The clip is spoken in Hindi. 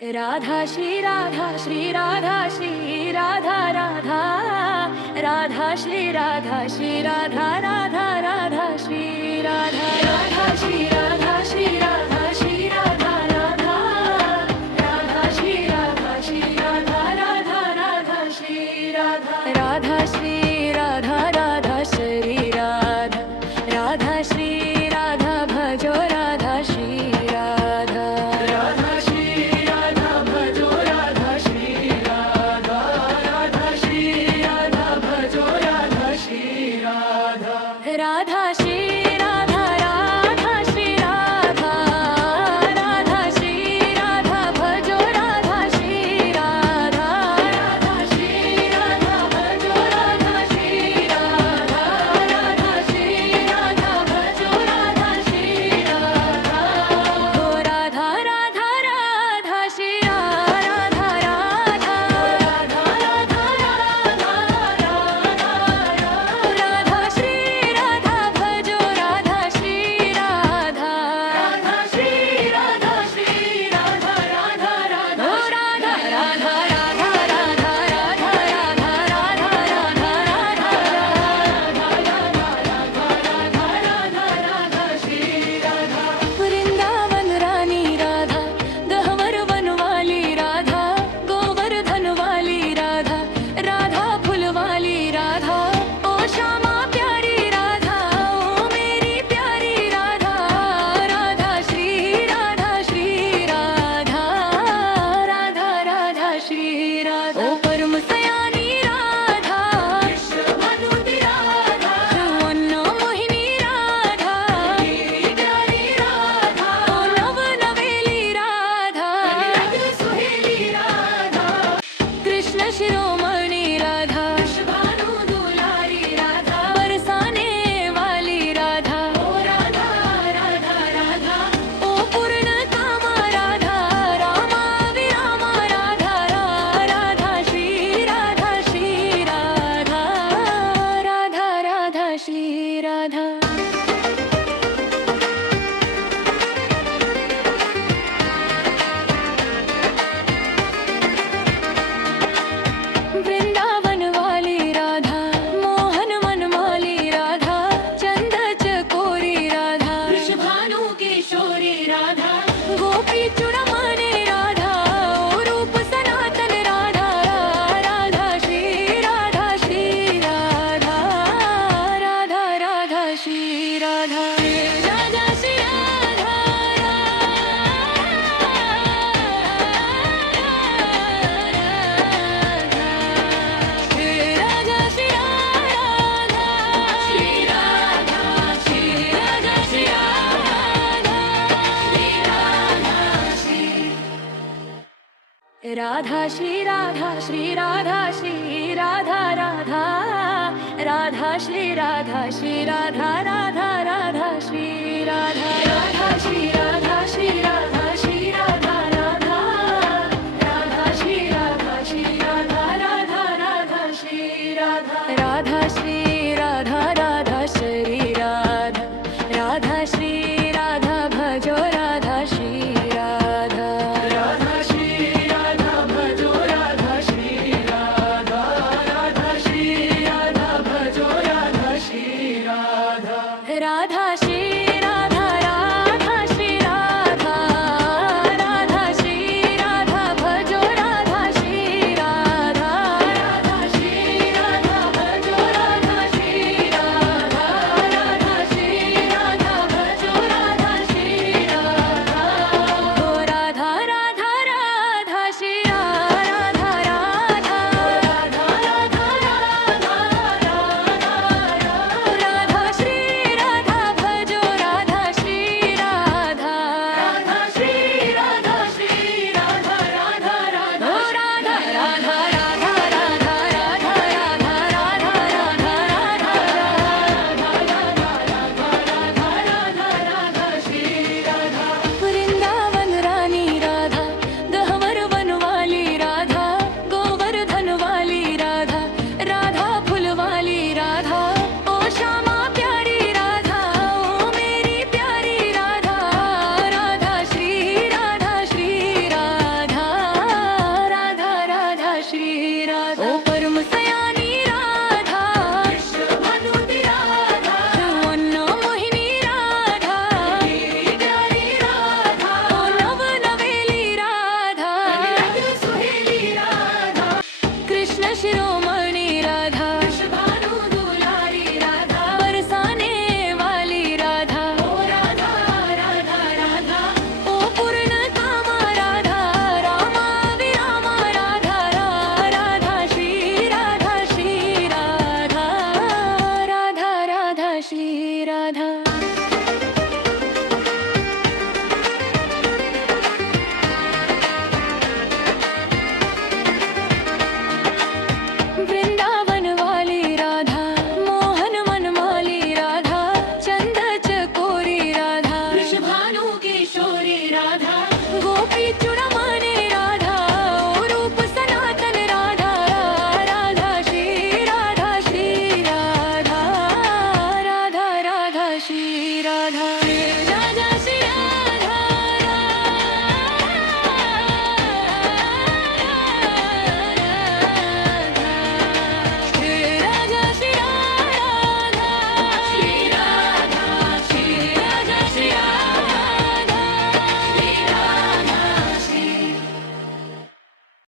राधा श्री राधा श्री राधा श्री राधा राधा राधा श्री राधा श्री राधा राधा राधा श्री राधा राधा श्री राधा श्री राधा श्री राधा राधा राधा श्री राधा श्री राधा राधा राधा श्री राधा राधा श्री राधा राधा श्री राधा राधा श्री राधा भजो राधा श्री राधा राधा श्री राधा भजो राधा श्री राधा राधा श्री राधा भजो राधा श्री राधा राधा श्री राधा राधा श्री राधा राधा श्री राधा भजो राधा श्री राधा राधा श्री राधा भजो राधा श्री राधा राधा श्री राधा भजो राधा श्री राधा हो राधा राधा राधा श्री राधा राधा राधा राधा राधा राधा श्री राधा भजो राधा श्री राधा राधा श्री राधा श्री राधा राधा राधा हो राधा राधा राधा राधा राधा राधा राधा राधा राधा श्री राधा वृंदावन रानी राधा गहवर बनवाली राधा गोवर्धन वाली राधा राधा फुलवाली राधा ओ श्यामा प्यारी राधा ओ मेरी प्यारी राधा राधा श्री राधा राधा राधा श्री राधा ओ परम सयानी राधा विश्वभानुति राधा सुवर्ण मोहिनी राधा मेरी प्यारी राधा ओ नव नवेली राधा सुहेली राधा कृष्ण शिरोमणि राधा विश्वभानु दुलारी राधा बरसाने वाली राधा ओ राधा राधा राधा ओ पूर्ण कामा राधा रामा विरामा राधा राधा श्री राधा राधा राधा श्री राधा वृंदावन वाली राधा मोहन मनमाली राधा चंद चकोरी राधा वृषभानु किशोरी राधा गोपी चूड़ामणि राधा ओ रूप सनातन राधा राधा श्री राधा राधा राधा श्री राधा राधा श्री राधा श्री राधा श्री राधा श्री राधा श्री राधा श्री राधा श्री राधा राधा राधा श्री राधा राधा राधा श्री राधा राधा श्री राधा राधा श्री